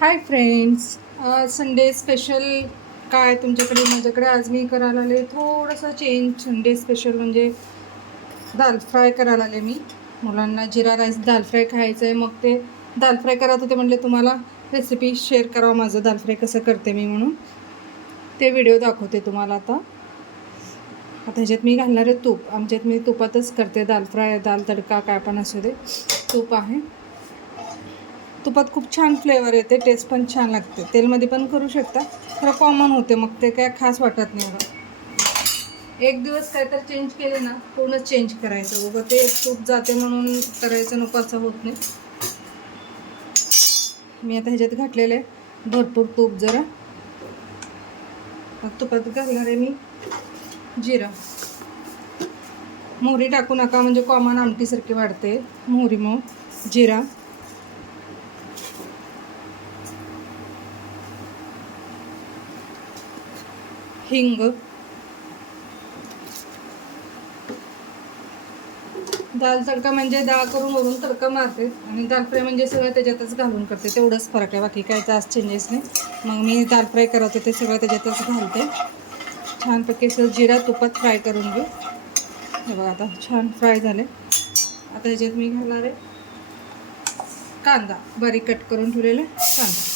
Hi friends, Sunday special काय तुमच्याकडे? माझ्याकडे आज मी करायला आले थोडंसं चेंज. संडे स्पेशल म्हणजे दाल फ्राय करायला आले मी. मुलांना जिरा राईस दाल फ्राय खायचं आहे, मग ते दाल फ्राय करत होते. म्हणले तुम्हाला रेसिपी शेअर करावं माझं दाल फ्राय कसं करते मी, म्हणून ते व्हिडिओ दाखवते तुम्हाला. आता ह्याच्यात मी घालणार आहे तूप. आमच्यात मी तुपातच करते दाल फ्राय, दाल तडका काय पण असू दे, तूप आहे. तुपात खूप छान फ्लेवर येते, टेस्ट पण छान लागते. तेलमध्ये पण करू शकता, खरं कॉमन होते, मग ते काय खास वाटत नाही एवढं. एक दिवस काय तर चेंज केले ना, पूर्ण चेंज करायचं. बघा, ते तूप जाते म्हणून करायचं नको असं होत नाही. मी आता ह्याच्यात घातलेलं आहे भरपूर तूप. जरा तुपात घालणार आहे मी जिरा. मोहरी टाकू नका, म्हणजे कॉमन आमटीसारखी वाढते मोहरी. मग जिरा, हिंग, दाल तडका म्हणजे डाळ करून वरून तडका मारते, आणि दाल फ्राय म्हणजे सगळं त्याच्यातच घालून करते. तेवढंच फरक आहे, बाकी काय जास्त चेंजेस नाही. मग मी दाल फ्राय करत होते, सगळं त्याच्यातच घालते. छानपैकी असं जिरा तुपात फ्राय करून घेऊ. हे बघा, आता छान फ्राय झाले. आता ह्याच्यात मी घालणार आहे कांदा, बारीक कट करून ठेवलेला कांदा.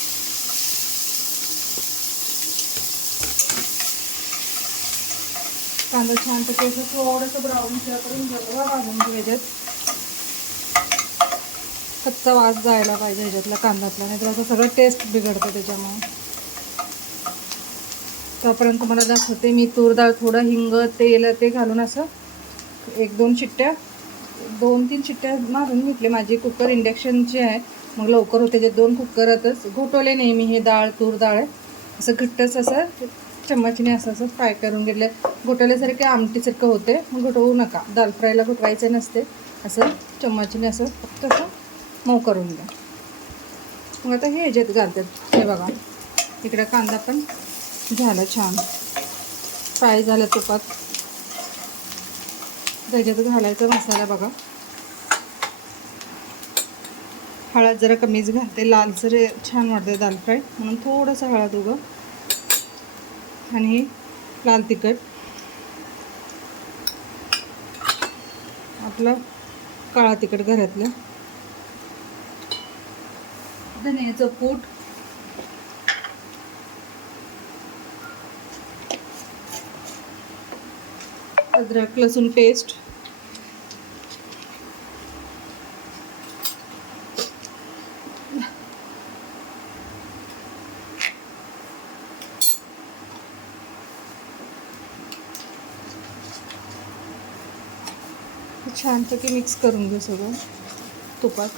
कांदा छानपैकी असं थोडंसं ब्राऊन करून जरा भाजून घेऊ. ह्याच्यात कच्चा वास जायला पाहिजे ह्याच्यातला कांद्यातला, नाही तर असं सगळं टेस्ट बिघडतं त्याच्यामुळे. तोपर्यंत तुम्हाला दाखवते मी तूर डाळ, थोडं हिंग, तेल ते घालून असं 1-2 शिट्ट्या, 2-3 शिट्ट्या मारून घेतले. माझी कुकर इंडक्शनची आहे, मग लवकर होते. जे 2 कुकरातच घोटवले नाही मी. हे डाळ, तूर डाळ आहे, असं घट्टच असं चम्मचने असं फ्राय करून घेतलं. घोटवल्यासारखे आमटीसारखं होते, मग घोटवू नका. दाल फ्रायला घोटवायचं नसते, असं चम्मचने असं फक्त असं मऊ करून घ्या. मग आता हे ह्याच्यात घालतात. हे बघा, इकडं कांदा पण झालं, छान फ्राय झालं तुपात. त्याच्यात घालायचा मसाला बघा. हळद जरा कमीच घालते, लालसर छान वाटते दाल फ्राय म्हणून थोडंसं हळद उगं. आणि लाल तिखट, आपलं काळा तिखट घरातलं, धन्याचं पूड, अद्रक लसूण पेस्ट, छानपैकी मिक्स करून घेऊ सगळं तुपात.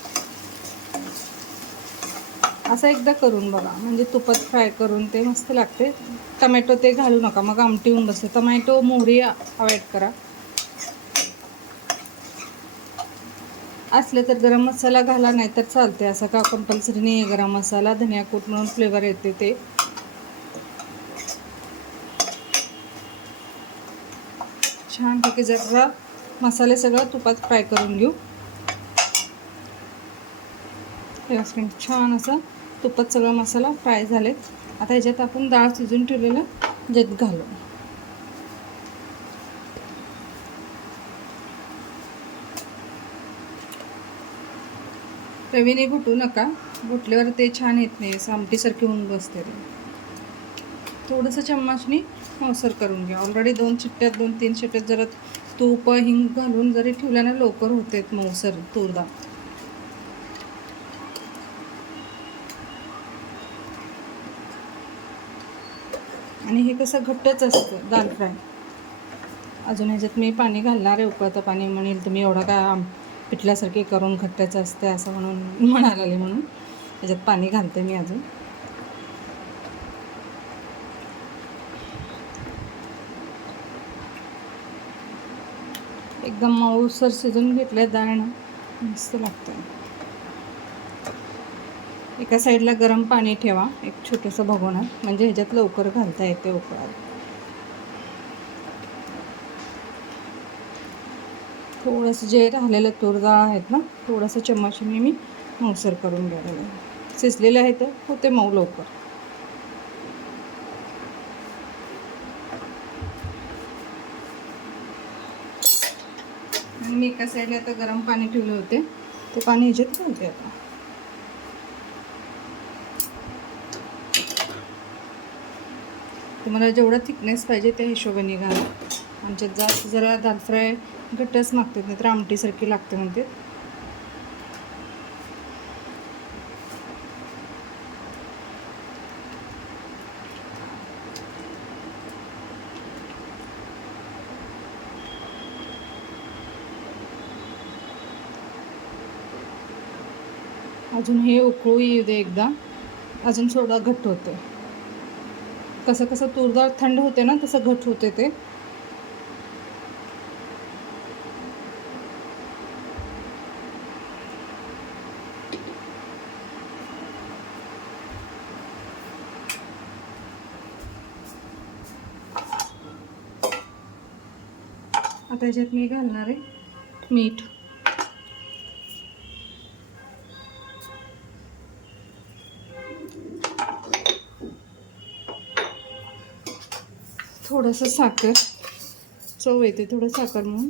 असं एकदा करून बघा, म्हणजे तुपात फ्राय करून ते मस्त लागते. टमॅटो ते घालू नका, मग आमटी होऊन बसते. टमॅटो, मोहरी अवॉइड करा. असले तर गरम मसाला घाला, नाही तर चालते. असं का कंपल्सरी नाही आहे गरम मसाला. धनिया कूट म्हणून फ्लेवर येते ते. छानपैकी जरा मसाले सगळं तुपात फ्राय करून घेऊ. छान असं तुपात सगळा मसाला फ्राय झाले. आता ह्याच्यात आपण डाळ शिजून ठेवलेलं ह्याच्यात घालू. रवीने घुटू नका, घुटल्यावर ते छान येत नाही, असं आमटीसारखी होऊन बसते. थोडंसं चम्मचनी मऊसर करून घ्या. ऑलरेडी 2-3 शिट्ट्यात जरा तूप हिंग घालून जरी ठेवल्यानं लवकर होते मऊसर तूर डाळ. आणि हे कसं घट्टच असतं दाल फ्राय. अजून ह्याच्यात मी पाणी घालणार आहे, उकळतं पाणी. म्हणेल तुम्ही एवढं काय पिठल्यासारखे करून घट्टाचं असते असं म्हणून म्हणायला आले, म्हणून ह्याच्यात पाणी घालते मी अजून. एकदम मऊसर शिजून घेतलं डाळनं, मस्त लागतं. एका साईडला गरम पाणी ठेवा, एक छोटंसं भगोणं, म्हणजे ह्याच्यात लवकर घालता येते उकळात. थोडंसं जे राहिलेलं तूर डाळ आहेत ना, थोडंसं चम्मचने मी मऊसर करून घ्यायला. शिजलेले आहे तर होते मऊ लवकर. आणि मी एका साईडला आता गरम पाणी ठेवले होते, ते पाणी ह्याच्यात घालते आता. तुम्हाला जेवढा थिकनेस पाहिजे त्या हिशोबाने घाला. आमच्यात जास्त जरा दाल फ्राय घट्टच मागतात, नाहीतर आमटीसारखी लागते म्हणते. अजून हे उकळू येऊ दे एकदा, अजून थोडा घट्ट होते. कसं कसं तूर डाळ थंड होते ना तसं घट होते ते. आता ह्याच्यात मी घालणार आहे मीठ. थोडंसं साखर, चव येते थोडं साखर म्हणून.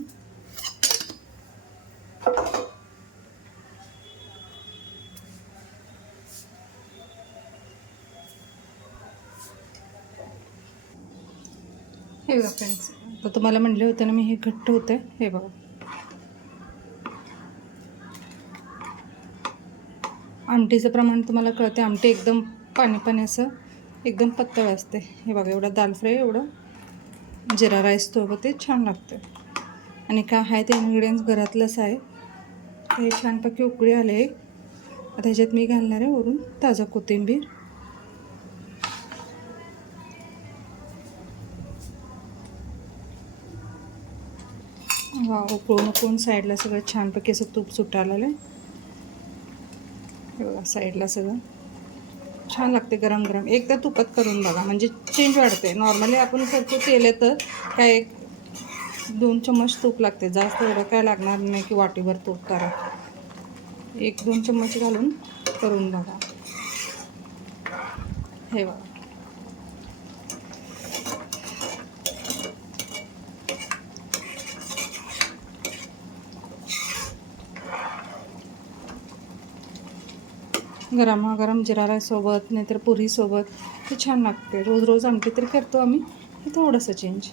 हे बघा फ्रेंड्स, आता तुम्हाला म्हणले होते ना मी हे घट्ट होतं. हे बघा, आमटीचं प्रमाण तुम्हाला कळते. आमटी एकदम पाणी असं एकदम पातळ असते. हे बघा, एवढा दाल फ्राय एवढं जिरा राईस सोबत ते छान लागते. आणि काय आहे ते इन्ग्रेडियंट्स घरातलंच आहे. हे छानपैकी उकळी आले. आता ह्याच्यात मी घालणार आहे वरून ताजा कोथिंबीर. उकळून साईडला सगळं छानपैकी असं तूप सुटायला आलं. हे बघा, साईडला सगळं छान लागते गरम गरम. एकदा तुपात करून बघा, म्हणजे चेंज वाढते. नॉर्मली आपण करतो तेल तर काय 1-2 चम्मच तूप लागते, जास्त एवढं काय लागणार नाही की वाटीभर तूप करा. 1-2 चम्मच घालून करून बघा. हे बघा, गरमागरम जिरा राईससोबत नाहीतर पुरीसोबत हे छान लागते. रोज रोज आमटी तरी करतो आम्ही, हे थोडंसं चेंज.